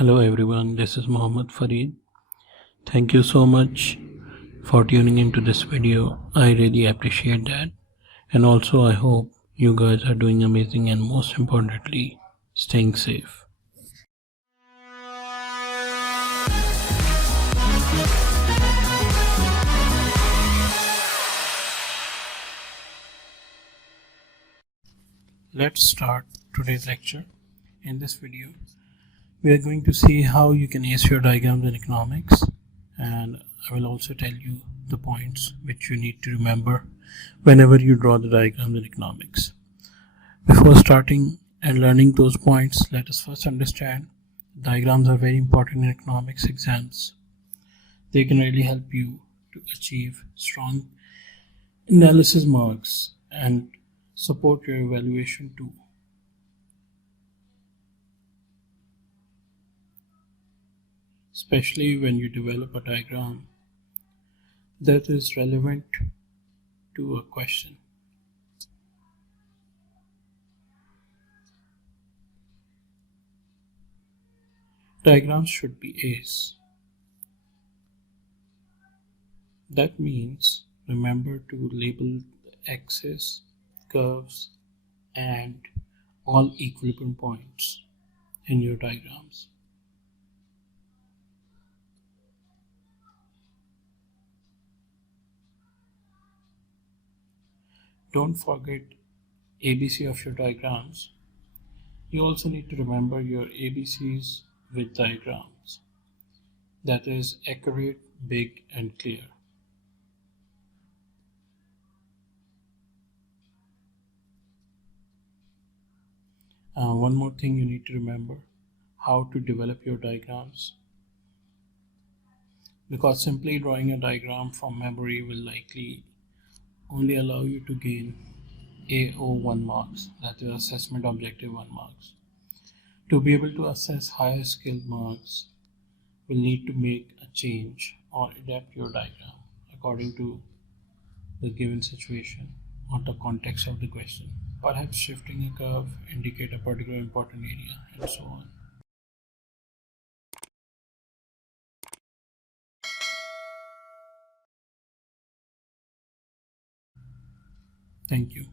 Hello everyone, this is Mohammed Fareed. Thank you so much for tuning into this video. I really appreciate that. And also I hope you guys are doing amazing and most importantly, staying safe. Let's start today's lecture. In this video, we are going to see how you can ace your diagrams in economics, and I will also tell you the points which you need to remember whenever you draw the diagrams in economics. Before starting and learning those points, let us first understand diagrams are very important in economics exams. They can really help you to achieve strong analysis marks and support your evaluation too. Especially when you develop a diagram that is relevant to a question. Diagrams should be ace. That means remember to label the axes, curves, and all equilibrium points in your diagrams. Don't forget ABC of your diagrams. You also need to remember your ABCs with diagrams. That is accurate, big, and clear. One more thing you need to remember, how to develop your diagrams. Because simply drawing a diagram from memory will likely only allow you to gain AO1 marks, that is assessment objective 1 marks. To be able to assess higher skill marks, will need to make a change or adapt your diagram according to the given situation or the context of the question. Perhaps shifting a curve indicate a particular important area and so on. Thank you.